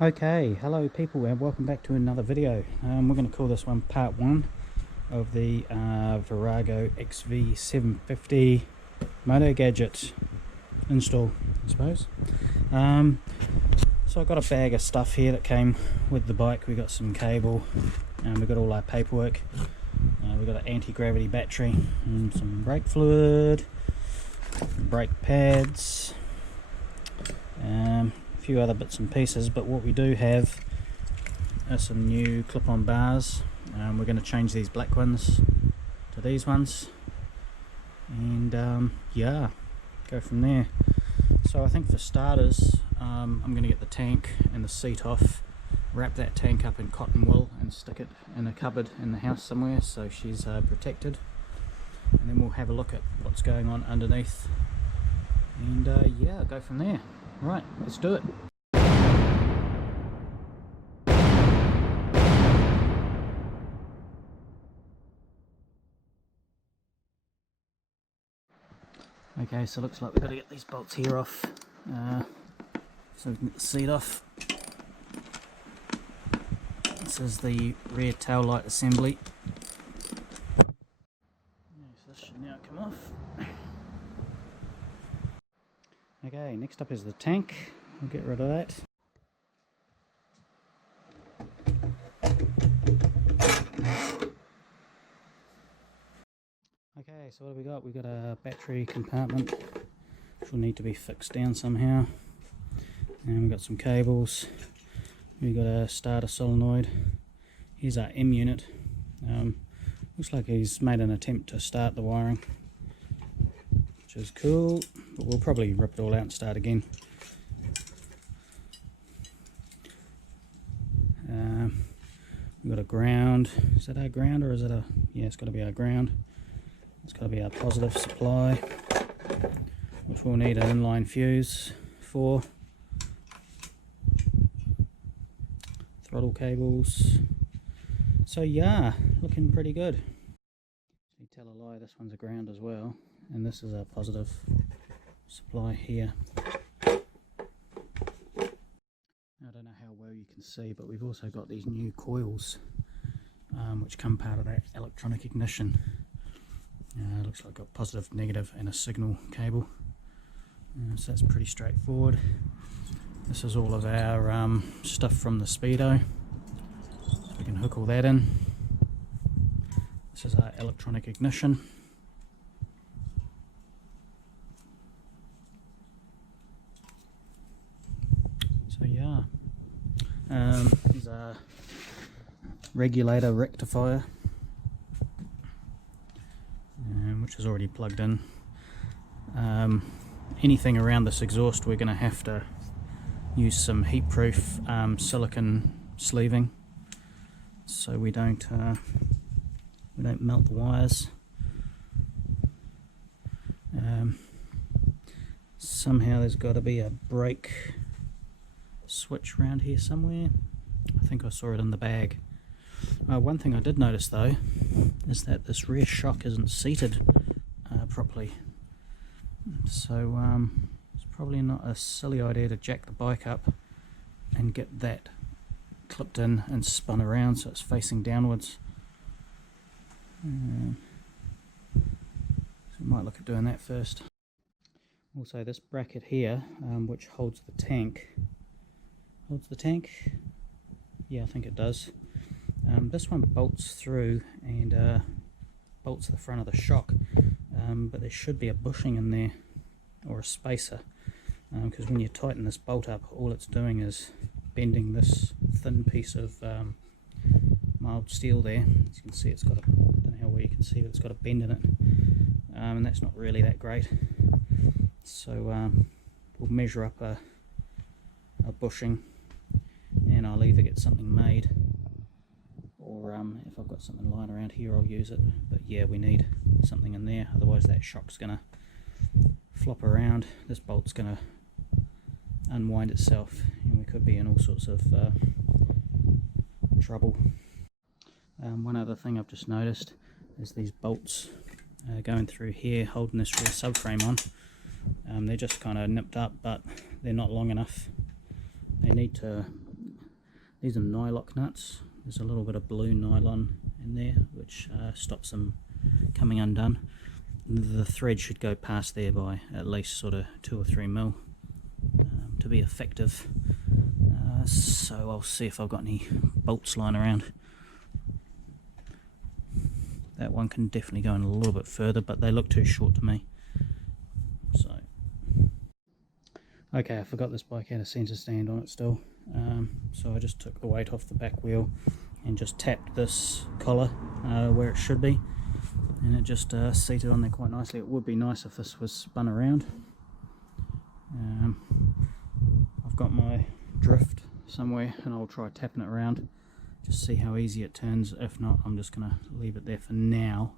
Okay, hello people and welcome back to another video. We're going to call this one part 1 of the Virago Xv750 Motogadget install, I suppose. So I've got a bag of stuff here that came with the bike. We got some cable and we've got all our paperwork. We've got an anti-gravity battery and some brake fluid, brake pads, few other bits and pieces, but what we do have are some new clip-on bars. We're going to change these black ones to these ones and yeah, go from there. So I think for starters I'm going to get the tank and the seat off, wrap that tank up in cotton wool and stick it in a cupboard in the house somewhere so she's protected, and then we'll have a look at what's going on underneath and yeah, go from there. Right, let's do it. Okay, so it looks like we've got to get these bolts here off, so we can get the seat off. This is the rear tail light assembly. Okay, so this should now come off. Okay, next up is the tank. We'll get rid of that. Okay, so what have we got? We've got a battery compartment which will need to be fixed down somehow, and we've got some cables. We've got a starter solenoid. Here's our M unit. Looks like he's made an attempt to start the wiring, which is cool, but we'll probably rip it all out and start again. We've got a ground. Is that our ground or is it a... yeah, it's got to be our ground. It's got to be our positive supply, which we'll need an inline fuse for. Throttle cables. So yeah, looking pretty good. You tell a lie, this one's a ground as well, and this is our positive supply here. I don't know how well you can see, but we've also got these new coils which come part of that electronic ignition. Looks like a positive, negative and a signal cable, so that's pretty straightforward. This is all of our stuff from the Speedo, so we can hook all that in. This is our electronic ignition. So yeah, here's our regulator rectifier, which is already plugged in. Anything around this exhaust we're going to have to use some heat-proof silicone sleeving so we don't melt the wires. Somehow there's got to be a brake switch around here somewhere. I think I saw it in the bag. One thing I did notice though is that this rear shock isn't seated properly, so it's probably not a silly idea to jack the bike up and get that clipped in and spun around so it's facing downwards. So we might look at doing that first. Also, this bracket here, which holds the tank, yeah, I think it does. This one bolts through and bolts the front of the shock, but there should be a bushing in there or a spacer, because when you tighten this bolt up, all it's doing is bending this thin piece of mild steel there. As you can see, it's got a, I don't know how well you can see, but it's got a bend in it, and that's not really that great. So we'll measure up a bushing, and I'll either get something made, or if I've got something lying around here I'll use it. But yeah, we need something in there, otherwise that shock's gonna flop around, this bolt's gonna unwind itself, and we could be in all sorts of trouble. One other thing I've just noticed is these bolts going through here holding this rear subframe on. They're just kind of nipped up, but they're not long enough. They need to These are nylock nuts. There's a little bit of blue nylon in there which stops them coming undone. The thread should go past there by at least sort of 2 or 3 mil to be effective. So I'll see if I've got any bolts lying around. That one can definitely go in a little bit further, but they look too short to me. So, okay, I forgot this bike had a centre stand on it still. So I just took the weight off the back wheel and just tapped this collar where it should be, and it just seated on there quite nicely. It would be nice if this was spun around. I've got my drift somewhere and I'll try tapping it around, just see how easy it turns. If not, I'm just going to leave it there for now.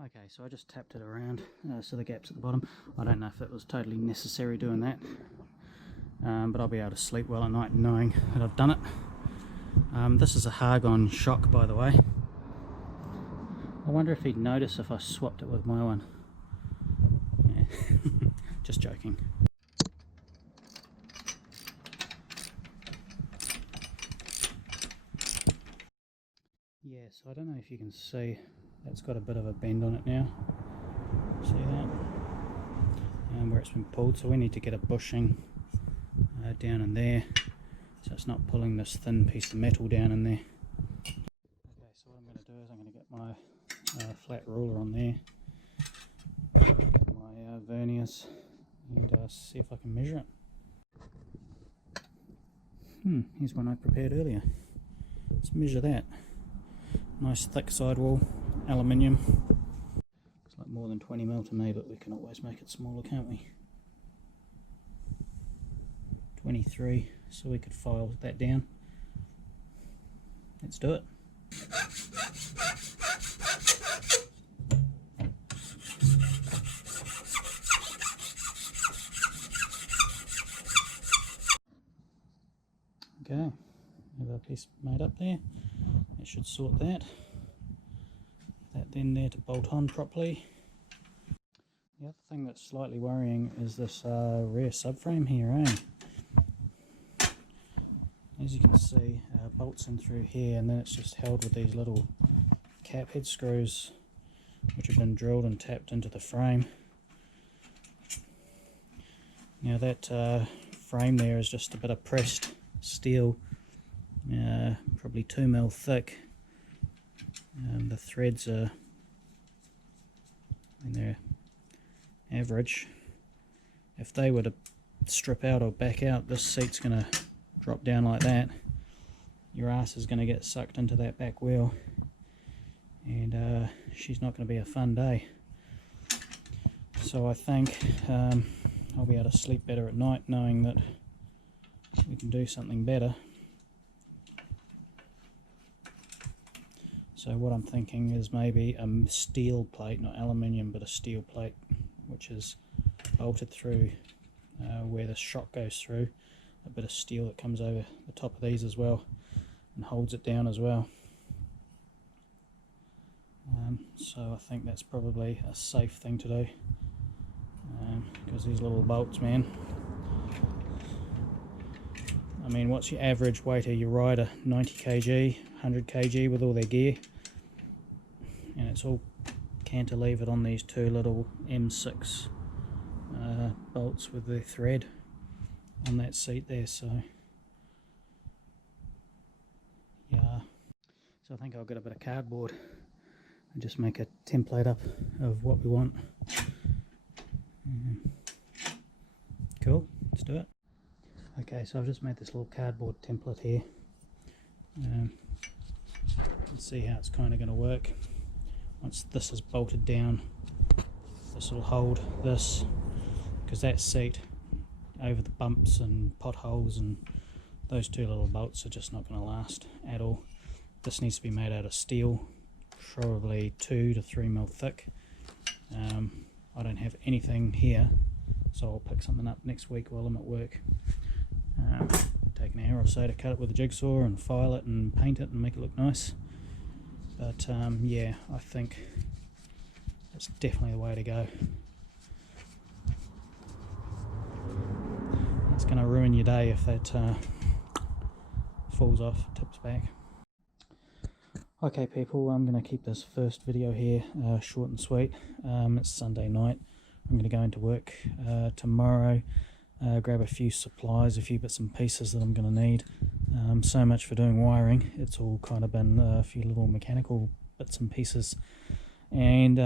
Okay, so I just tapped it around so the gap's at the bottom. I don't know if it was totally necessary doing that, but I'll be able to sleep well at night knowing that I've done it. This is a Hargon shock, by the way. I wonder if he'd notice if I swapped it with my one. Yeah. Just joking. Yeah, so I don't know if you can see, that's got a bit of a bend on it now. See that? Where it's been pulled, so we need to get a bushing down in there, so it's not pulling this thin piece of metal down in there. Okay, so what I'm going to do is I'm going to get my flat ruler on there, get my verniers, and see if I can measure it. Here's one I prepared earlier. Let's measure that. Nice thick sidewall, aluminium. Looks like more than 20 mil to me, but we can always make it smaller, can't we? 23, so we could file that down. Let's do it. Okay, have our piece made up there. It should sort that. That then there to bolt on properly. The other thing that's slightly worrying is this rear subframe here, As you can see, bolts in through here, and then it's just held with these little cap head screws which have been drilled and tapped into the frame. Now that frame there is just a bit of pressed steel, probably 2 mil thick. The threads are, when they're average, if they were to strip out or back out, this seat's going to drop down like that. Your ass is going to get sucked into that back wheel, and she's not going to be a fun day. So I think I'll be able to sleep better at night knowing that we can do something better. So what I'm thinking is maybe a steel plate, not aluminium, but a steel plate, which is bolted through where the shock goes through. A bit of steel that comes over the top of these as well and holds it down as well. So I think that's probably a safe thing to do, because these little bolts, man, I mean, what's your average weight of your rider? 90 kg, 100 kg with all their gear, and it's all cantilevered on these two little M6 bolts with the thread on that seat there. So yeah, so I think I'll get a bit of cardboard and just make a template up of what we want. Cool, let's do it. Okay, so I've just made this little cardboard template here. Let's see how it's kind of going to work. Once this is bolted down, this will hold this, because that seat over the bumps and potholes and those two little bolts are just not going to last at all. This needs to be made out of steel, probably 2 to 3 mil thick. I don't have anything here, so I'll pick something up next week while I'm at work. Take an hour or so to cut it with a jigsaw and file it and paint it and make it look nice. But yeah, I think that's definitely the way to go. It's going to ruin your day if that falls off, tips back. Okay people, I'm going to keep this first video here short and sweet. It's Sunday night. I'm going to go into work tomorrow, grab a few supplies, a few bits and pieces that I'm going to need. So much for doing wiring. It's all kind of been a few little mechanical bits and pieces. And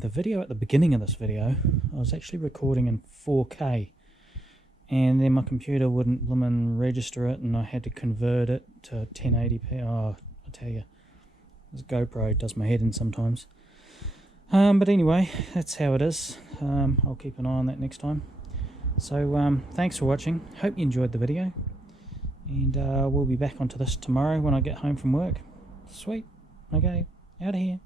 the video at the beginning of this video, I was actually recording in 4K, and then my computer wouldn't register it, and I had to convert it to 1080p. Oh, I tell you, this GoPro does my head in sometimes. But anyway, that's how it is. I'll keep an eye on that next time. So thanks for watching. Hope you enjoyed the video, and we'll be back onto this tomorrow when I get home from work. Sweet. Okay, out of here.